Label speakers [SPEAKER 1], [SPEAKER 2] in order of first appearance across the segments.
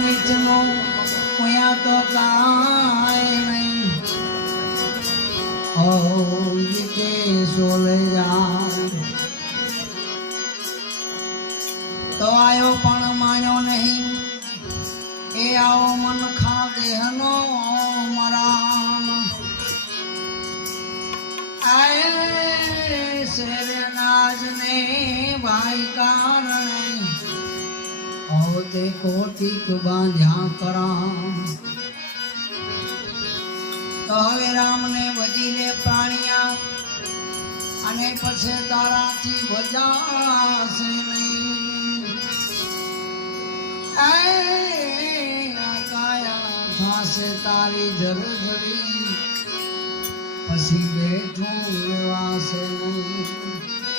[SPEAKER 1] નીચનો અહીંયા તો કાંઈ નહીં. ઓ જીતે સોલે જાય તો આયો પણ માન્યો નહીં. એ આવો મન ખા દેહનો મરામ. આય શેરનાજને ભાઈ કારણે તે કોટિક બાંધ્યા કરા હવે રામને ભજીને પાણિયા અને પછી તારાથી વજાશે નહીં કાયા થાશે તારી જરજરી પછી બેઠું લેવાશે નહીં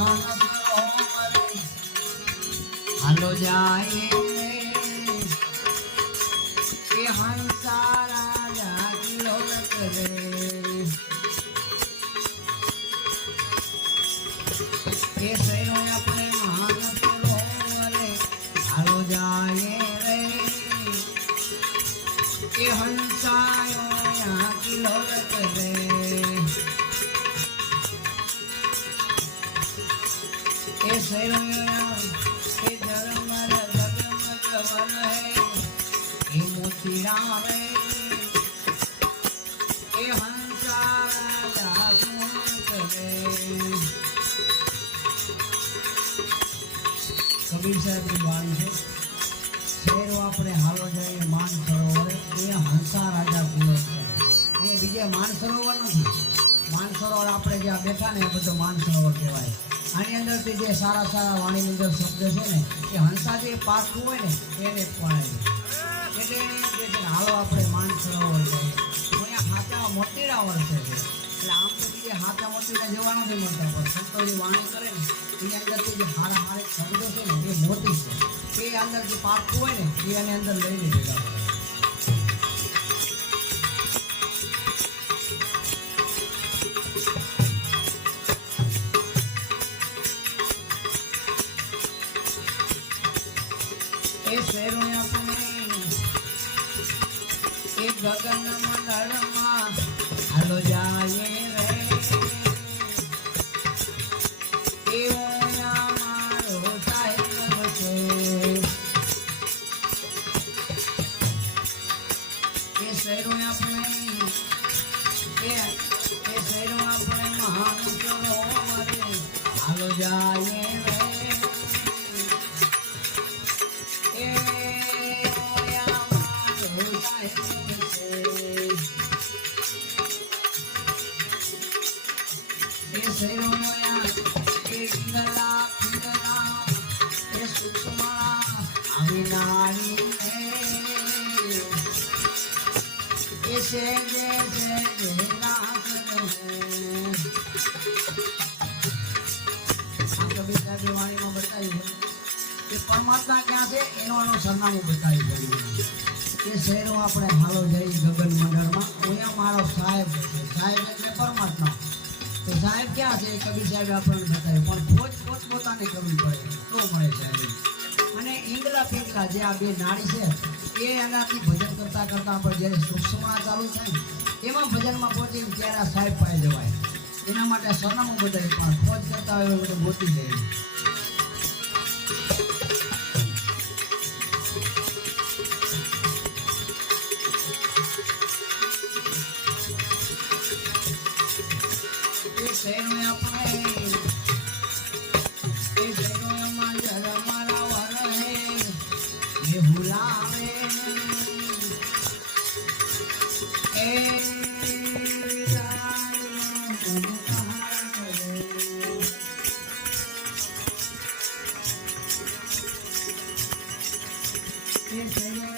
[SPEAKER 1] આપણે મહાન હાલો જાય એ હંસા રાજા કિલો કરે એ સૈરો આપણે મહાન રે હાલો જાય રે એ હંસાયો યા કિલો કરે એ કબીર સાહેબની છે શેરો આપણે હાલો જઈએ માન સરોવર એ હંસા રાજા કરે એ બીજે માન સરોવર નથી. માન સરોવર આપણે જ્યાં બેઠા ને એ બધું માન સરોવર કહેવાય. આની અંદરથી જે સારા સારા વાણીની અંદર શબ્દ છે ને, એ હંસા જે પાકું હોય ને, એને પણ એટલે કહે છે હાલો આપણે માન સરોવર છે. અહીંયા હાથા મોતીડા વર્ષે છે. એટલે આમ તો બીજે હાથા મોતીડા જોવા નથી મળતા, પણ સંતોની વાણી કરે ને, એની અંદરથી જે હારા હારે શબ્દો છે ને, એ મોતી છે. એ અંદર જે પાકું હોય ને, એ એની અંદર લઈને ભેગા શેરો આપણે એ ગગન મંડળમાં હાલો જાય રે એવો એ છે જે જે બતાવ્યું છે કે પરમાત્મા ક્યાં છે એનો એનું બતાવ્યું છે એ શહેરો આપણે હાલો જઈ ગગન મંડળમાં અહીંયા મારો સાહેબ સાહેબ એટલે પરમાત્મા તો સાહેબ ક્યાં છે? કબીર સાહેબ આપણને બતાવ્યું. પણ પોત પોત પોતાને કરવી પડે. તો મળે સાહેબ અને ઈંગલા પીંગલા જે આ બે નાળી છે, એ એનાથી ભજન કરતા કરતા આપણે જ્યારે સૂક્ષ્મમાં ચાલુ થાય એમાં ભજનમાં પહોંચી ત્યારે આ સાહેબ પાસે જવાય. એના માટે સરનામું બધાય પણ ખોજ કરતા હોય એવું બધું ગોતી જાય એ શહેરોમાં